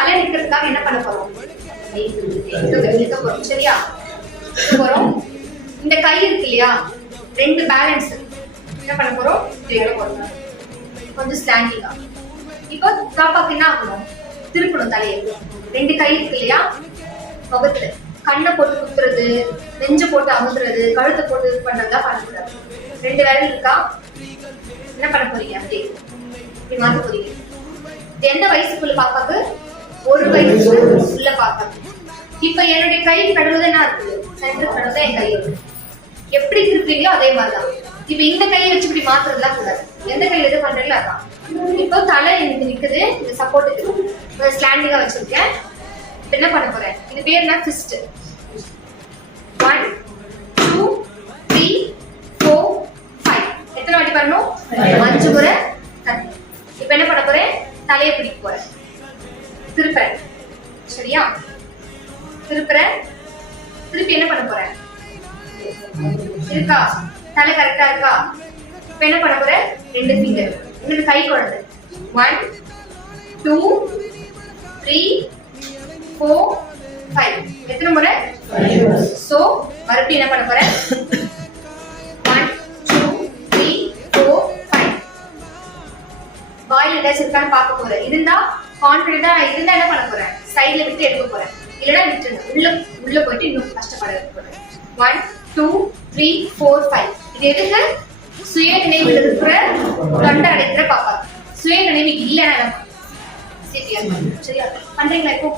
தலை நிக்கிறதுக்காக என்ன பண்ண போறோம்? சரியா போறோம். இந்த கை இருக்கு இல்லையா, ரெண்டு பேலன்ஸ் என்ன பண்ண போறோம்? கொஞ்சம் ஸ்டாண்டிங்கா. இப்போ பாப்பாக்கு என்ன ஆகணும்? திருப்பணும் தலையை. ரெண்டு கை இருக்கு இல்லையா, முகத்துல கண்ணை போட்டு குத்துறது, நெஞ்ச போட்டு அமுத்துறது, கழுத்தை போட்டு இது பண்றதெல்லாம் பண்ணக்கூடாது. ரெண்டு விரல் இருக்கா, என்ன பண்ண போறீங்க? அப்படியே இப்படி மாத்த போறீங்க. எந்த வயசுக்குள்ள பாப்பாக்கு? 1 வயசு உள்ள பாப்பாக்கு. இப்ப என்னுடைய கை கடவுள் என்ன இருக்குது? சென்டர் கடவுள் என் கை இருக்கு. எப்படி திருப்பீங்களோ அதே மாதிரிதான். இப்ப இந்த கையை வச்சு இப்படி மாத்துறதுலாம் கூடாது. எந்த கையில இது பண்றீங்களோ அதான். இப்போ தலை எனக்கு நிக்குது, இந்த சப்போர்ட்டுக்கு ஸ்டாண்டிங்கா வச்சிருக்கேன். என்ன பண்ண போறேன்? இது பேர் என்ன? ஃபிஸ்ட். 1 2 3 4 5. எத்தனை வாட்டி பண்ணணும்? 5 முறை. இப்ப என்ன பண்ண போறேன்? தலையை பிடிக்க போறேன், திருப்புறேன். சரியா? திருப்புறேன். திருப்பி என்ன பண்ண போறேன்? இருக்கா? தலை கரெக்டா இருக்கா? இப்ப என்ன பண்ண போறேன்? 2 ஃபிங்கர். உங்களுக்கு கை குழந்தை. 1 2 3 4 5. எத்தனை முறை? சோ மறுபடியும் என்ன பண்ண போறேன்? 1 2 3 4 5. வாயில் ஏதாச்சும் இருக்கான்னு பார்க்க போறேன். இருந்தா கான்பிடண்டா இருந்தா என்ன பண்ண போறேன்? சைட்ல விட்டு எடுக்க போறேன். இல்லைன்னா விட்டுருங்க. உள்ள போயிட்டு இன்னும் கஷ்டப்பட போறேன். 1 2 3 4 5. இது எதுக்கு? சுய நினைவில் இருக்கிற தொண்டை அடைக்கிற பாப்பா. சுய நினைவு இல்லைன்னா சரியா? பண்றீங்களா இப்போ?